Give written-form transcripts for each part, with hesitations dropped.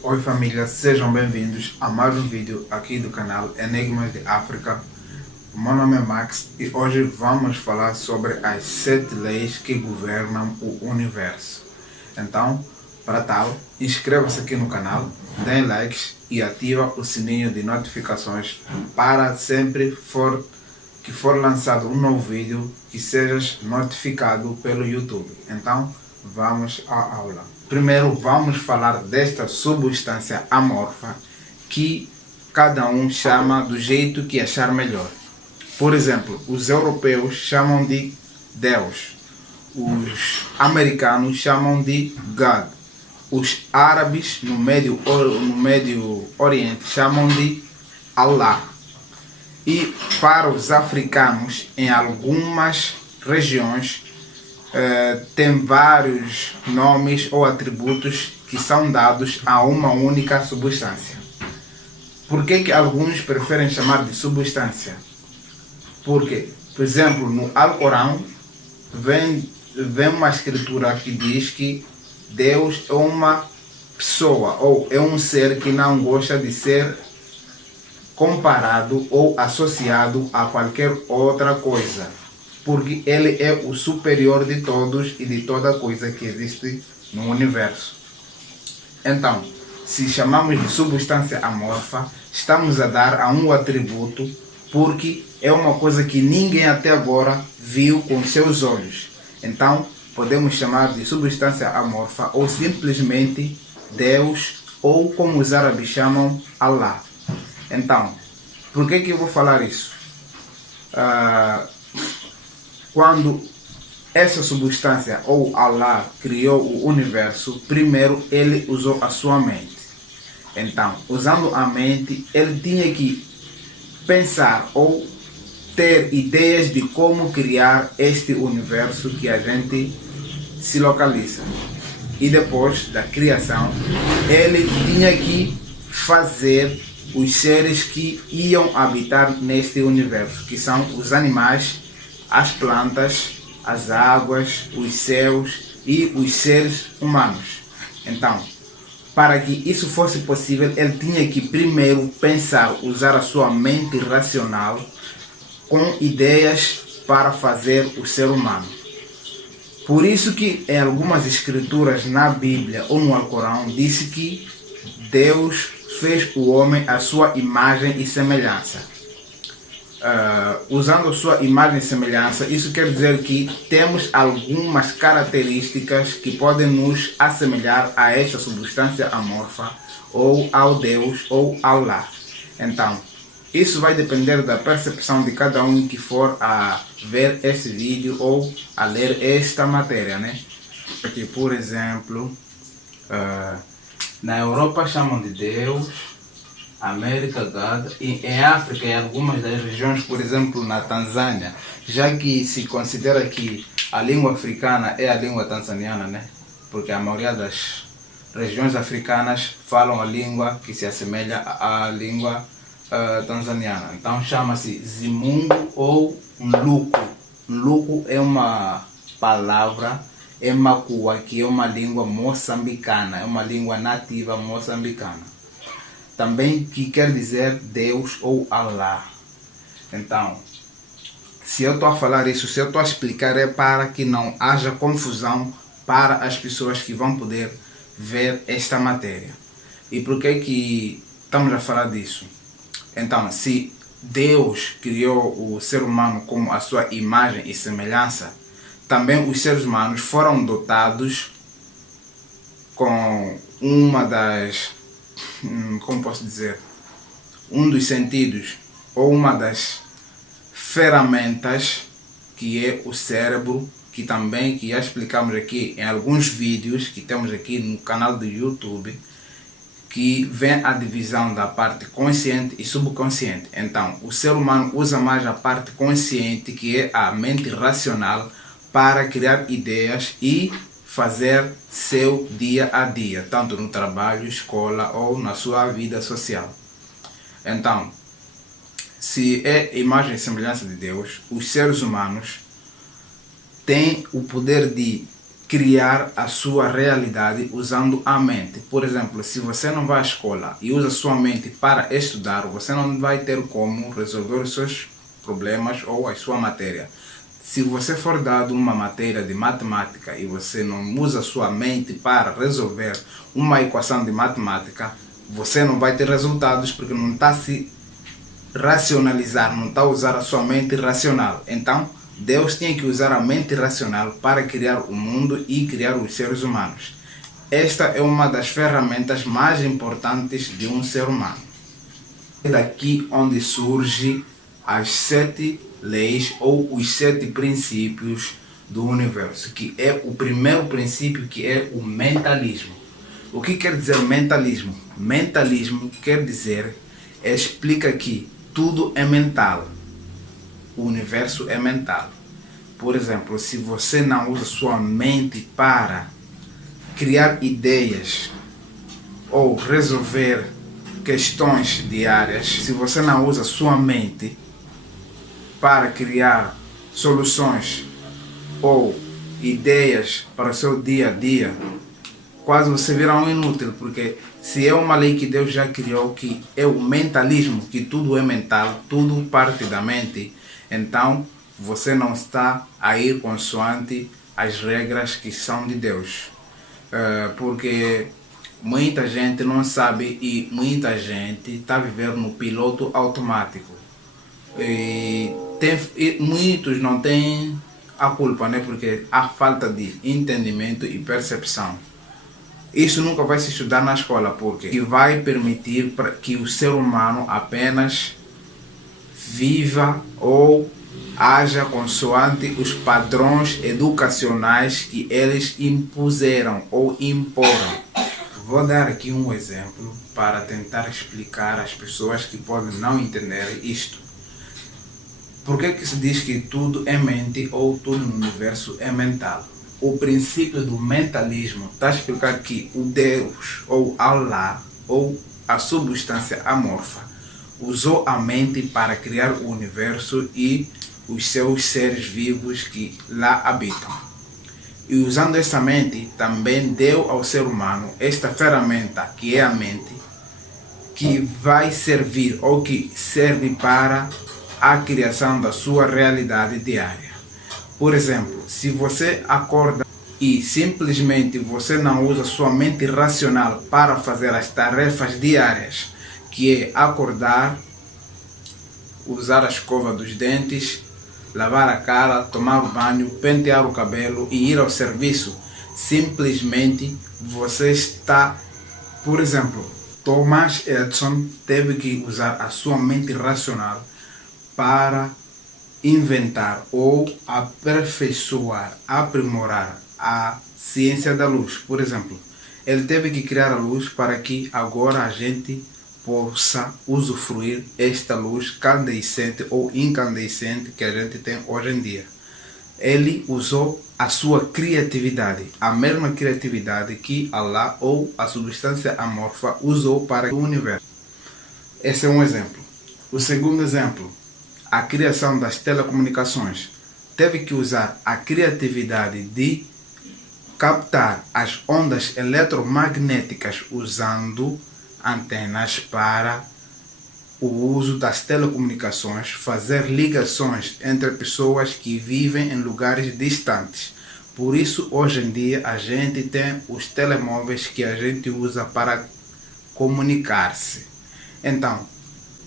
Oi família, sejam bem-vindos a mais um vídeo aqui do canal Enigmas de África. O meu nome é Max e hoje vamos falar sobre as 7 leis que governam o universo. Então, para tal, inscreva-se aqui no canal, dê likes e ativa o sininho de notificações para sempre que for lançado um novo vídeo que sejas notificado pelo YouTube. Então, vamos à aula. Primeiro vamos falar desta substância amorfa que cada um chama do jeito que achar melhor. Por exemplo, os europeus chamam de Deus, os americanos chamam de God, os árabes no Médio Oriente chamam de Allah. E para os africanos, em algumas regiões, tem vários nomes ou atributos que são dados a uma única substância. Por que alguns preferem chamar de substância? Porque, por exemplo, no Alcorão vem uma escritura que diz que Deus é uma pessoa ou é um ser que não gosta de ser comparado ou associado a qualquer outra coisa, porque ele é o superior de todos e de toda coisa que existe no universo. Então, se chamamos de substância amorfa, estamos a dar a um atributo porque é uma coisa que ninguém até agora viu com seus olhos. Então, podemos chamar de substância amorfa ou simplesmente Deus, ou como os árabes chamam, Allah. Então, por que eu vou falar isso? Quando essa substância ou Allah criou o universo, primeiro ele usou a sua mente. Então, usando a mente, ele tinha que pensar ou ter ideias de como criar este universo que a gente se localiza. E depois da criação, ele tinha que fazer os seres que iam habitar neste universo, que são os animais, as plantas, as águas, os céus e os seres humanos. Então, para que isso fosse possível, ele tinha que primeiro pensar, usar a sua mente racional com ideias para fazer o ser humano. Por isso que em algumas escrituras na Bíblia ou no Alcorão disse que Deus fez o homem à sua imagem e semelhança. Usando a sua imagem e semelhança, isso quer dizer que temos algumas características que podem nos assemelhar a esta substância amorfa, ou ao Deus, ou ao Allah. Então, isso vai depender da percepção de cada um que for a ver esse vídeo ou a ler esta matéria, né? Aqui, por exemplo, na Europa chamam de Deus, América God, e em África, em algumas das regiões, por exemplo na Tanzânia, já que se considera que a língua africana é a língua tanzaniana, né? Porque a maioria das regiões africanas falam a língua que se assemelha à língua tanzaniana. Então chama-se Zimungu ou Nluku. Nluku é uma palavra Emakua, que é uma língua moçambicana, é uma língua nativa moçambicana. Também que quer dizer Deus ou Allah. Então, se eu estou a falar isso, se eu estou a explicar, é para que não haja confusão para as pessoas que vão poder ver esta matéria. E por que estamos a falar disso? Então, se Deus criou o ser humano como a sua imagem e semelhança, também os seres humanos foram dotados com uma das, como posso dizer, um dos sentidos ou uma das ferramentas que é o cérebro, que já explicamos aqui em alguns vídeos que temos aqui no canal do YouTube, que vem a divisão da parte consciente e subconsciente. Então, o ser humano usa mais a parte consciente, que é a mente racional, para criar ideias e fazer seu dia a dia, tanto no trabalho, escola ou na sua vida social. Então, se é imagem e semelhança de Deus, os seres humanos têm o poder de criar a sua realidade usando a mente. Por exemplo, se você não vai à escola e usa sua mente para estudar, você não vai ter como resolver os seus problemas ou a sua matéria. Se você for dado uma matéria de matemática e você não usa sua mente para resolver uma equação de matemática, você não vai ter resultados porque não está se racionalizar, não está a usar a sua mente racional. Então, Deus tinha que usar a mente racional para criar o mundo e criar os seres humanos. Esta é uma das ferramentas mais importantes de um ser humano. É daqui onde surgem as 7 leis ou os 7 princípios do universo, que é o primeiro princípio, que é o mentalismo. O que quer dizer mentalismo? Mentalismo quer dizer, explica que tudo é mental. O universo é mental. Por exemplo, se você não usa sua mente para criar ideias ou resolver questões diárias, se você não usa sua mente para criar soluções ou ideias para o seu dia a dia, quase você virá um inútil, porque se é uma lei que Deus já criou, que é o mentalismo, que tudo é mental, tudo parte da mente, então você não está a ir consoante as regras que são de Deus. Porque muita gente não sabe e muita gente está vivendo no piloto automático. E muitos não têm a culpa, né? Porque há falta de entendimento e percepção. Isso nunca vai se estudar na escola, porque vai permitir que o ser humano apenas viva ou haja consoante os padrões educacionais que eles impuseram ou imporam. Vou dar aqui um exemplo para tentar explicar às pessoas que podem não entender isto. Por que se diz que tudo é mente ou tudo no universo é mental? O princípio do mentalismo está a explicar que o Deus ou Allah ou a substância amorfa usou a mente para criar o universo e os seus seres vivos que lá habitam. E usando essa mente, também deu ao ser humano esta ferramenta que é a mente, que vai servir ou que serve para a criação da sua realidade diária. Por exemplo, se você acorda e simplesmente você não usa sua mente racional para fazer as tarefas diárias, que é acordar, usar a escova dos dentes, lavar a cara, tomar o banho, pentear o cabelo e ir ao serviço, simplesmente você está, por exemplo, Thomas Edison teve que usar a sua mente racional para inventar ou aperfeiçoar, aprimorar a ciência da luz. Por exemplo, ele teve que criar a luz para que agora a gente possa usufruir esta luz candescente ou incandescente que a gente tem hoje em dia. Ele usou a sua criatividade, a mesma criatividade que Allah ou a substância amorfa usou para o universo. Esse é um exemplo. O segundo exemplo, a criação das telecomunicações. Teve que usar a criatividade de captar as ondas eletromagnéticas usando antenas para o uso das telecomunicações, fazer ligações entre pessoas que vivem em lugares distantes. Por isso, hoje em dia, a gente tem os telemóveis que a gente usa para comunicar-se. Então,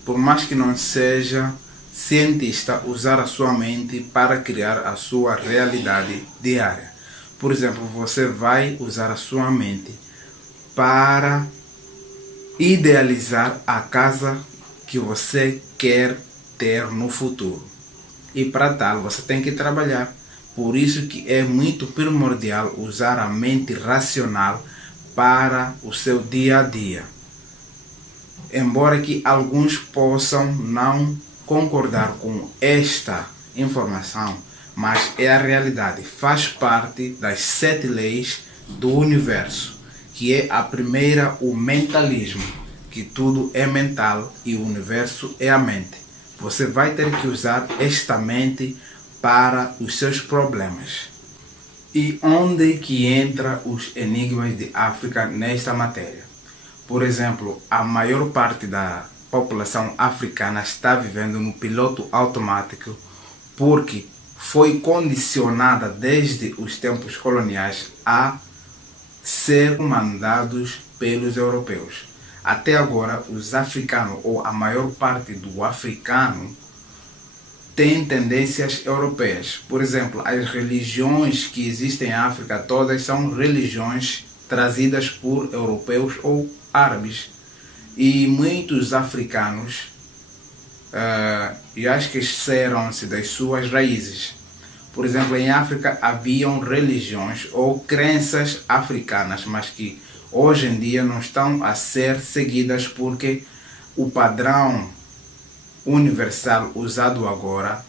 por mais que não seja cientista, usar a sua mente para criar a sua realidade diária. Por exemplo, você vai usar a sua mente para idealizar a casa que você quer ter no futuro. E para tal, você tem que trabalhar. Por isso que é muito primordial usar a mente racional para o seu dia a dia. Embora que alguns possam não concordar com esta informação, mas é a realidade, faz parte das 7 leis do universo, que é a primeira, o mentalismo, que tudo é mental e o universo é a mente. Você vai ter que usar esta mente para os seus problemas. E onde que entra os enigmas de África nesta matéria? Por exemplo, a maior parte da população africana está vivendo no piloto automático porque foi condicionada desde os tempos coloniais a ser mandados pelos europeus. Até agora, os africanos, ou a maior parte do africano, tem tendências europeias. Por exemplo, as religiões que existem em África todas são religiões trazidas por europeus ou árabes. E muitos africanos já esqueceram-se das suas raízes. Por exemplo, em África haviam religiões ou crenças africanas, mas que hoje em dia não estão a ser seguidas porque o padrão universal usado agora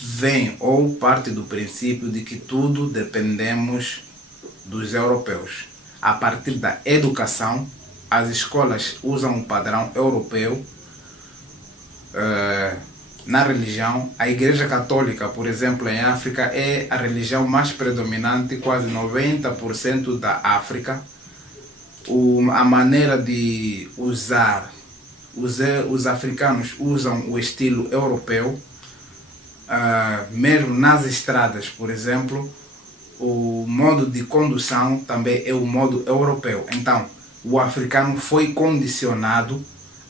vem ou parte do princípio de que tudo dependemos dos europeus. A partir da educação, as escolas usam o padrão europeu. Na religião, a Igreja Católica, por exemplo, em África, é a religião mais predominante, quase 90% da África. A maneira de usar, os africanos usam o estilo europeu, mesmo nas estradas, por exemplo, o modo de condução também é o modo europeu. Então, o africano foi condicionado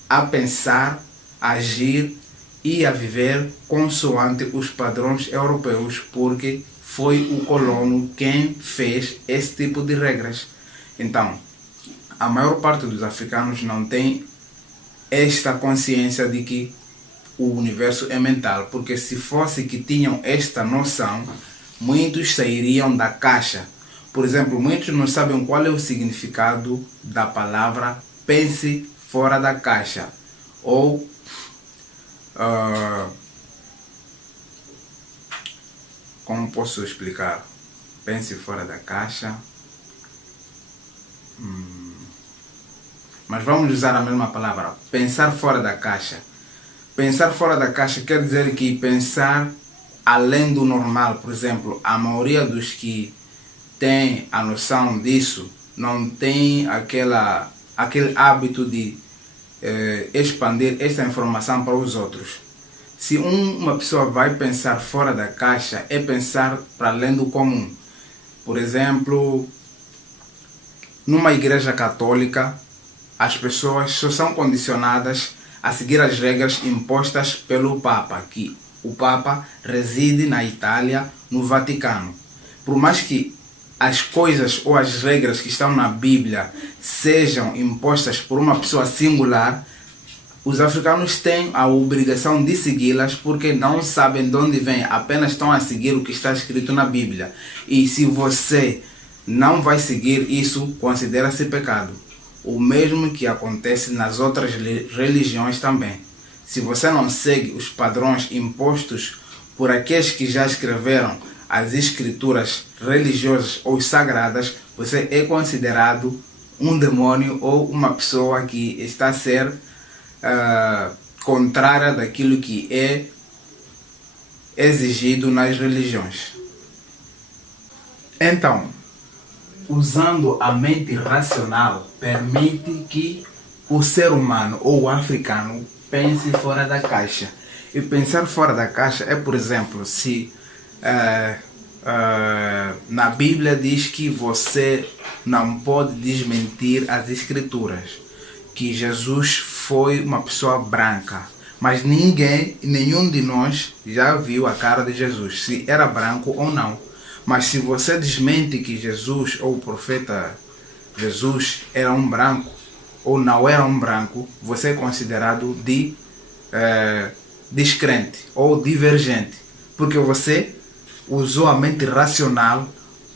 a pensar, a agir e a viver consoante os padrões europeus, porque foi o colono quem fez esse tipo de regras. Então, a maior parte dos africanos não tem esta consciência de que o universo é mental, porque se fosse que tinham esta noção, muitos sairiam da caixa. Por exemplo, muitos não sabem qual é o significado da palavra pense fora da caixa, ou como posso explicar? Pense fora da caixa. Mas vamos usar a mesma palavra, pensar fora da caixa. Pensar fora da caixa quer dizer que pensar além do normal. Por exemplo, a maioria dos que tem a noção disso não tem aquele hábito de expandir esta informação para os outros. Se uma pessoa vai pensar fora da caixa, é pensar para além do comum. Por exemplo, numa igreja católica, as pessoas só são condicionadas a seguir as regras impostas pelo Papa, que o Papa reside na Itália, no Vaticano. Por mais que as coisas ou as regras que estão na Bíblia sejam impostas por uma pessoa singular, os africanos têm a obrigação de segui-las porque não sabem de onde vem, apenas estão a seguir o que está escrito na Bíblia. E se você não vai seguir isso, considera-se pecado. O mesmo que acontece nas outras religiões também. Se você não segue os padrões impostos por aqueles que já escreveram as escrituras religiosas ou sagradas, você é considerado um demônio ou uma pessoa que está a ser contrária daquilo que é exigido nas religiões. Então, usando a mente racional, permite que o ser humano ou o africano pense fora da caixa. E pensar fora da caixa é, por exemplo, se na Bíblia diz que você não pode desmentir as escrituras, que Jesus foi uma pessoa branca, mas nenhum de nós já viu a cara de Jesus, se era branco ou não. Mas se você desmente que Jesus ou o profeta Jesus era um branco ou não era um branco, você é considerado descrente ou divergente, porque você usou a mente racional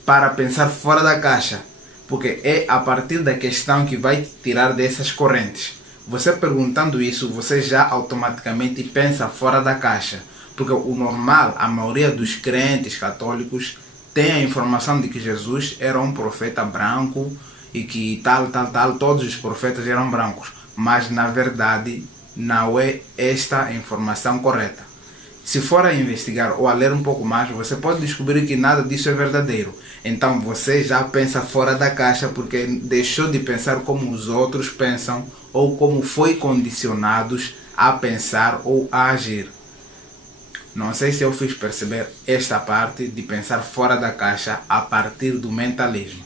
para pensar fora da caixa, porque é a partir da questão que vai tirar dessas correntes. Você perguntando isso, você já automaticamente pensa fora da caixa, porque o normal, a maioria dos crentes católicos tem a informação de que Jesus era um profeta branco e que todos os profetas eram brancos, mas na verdade não é esta a informação correta. Se for a investigar ou a ler um pouco mais, você pode descobrir que nada disso é verdadeiro. Então você já pensa fora da caixa porque deixou de pensar como os outros pensam ou como foi condicionados a pensar ou a agir. Não sei se eu fiz perceber esta parte de pensar fora da caixa a partir do mentalismo.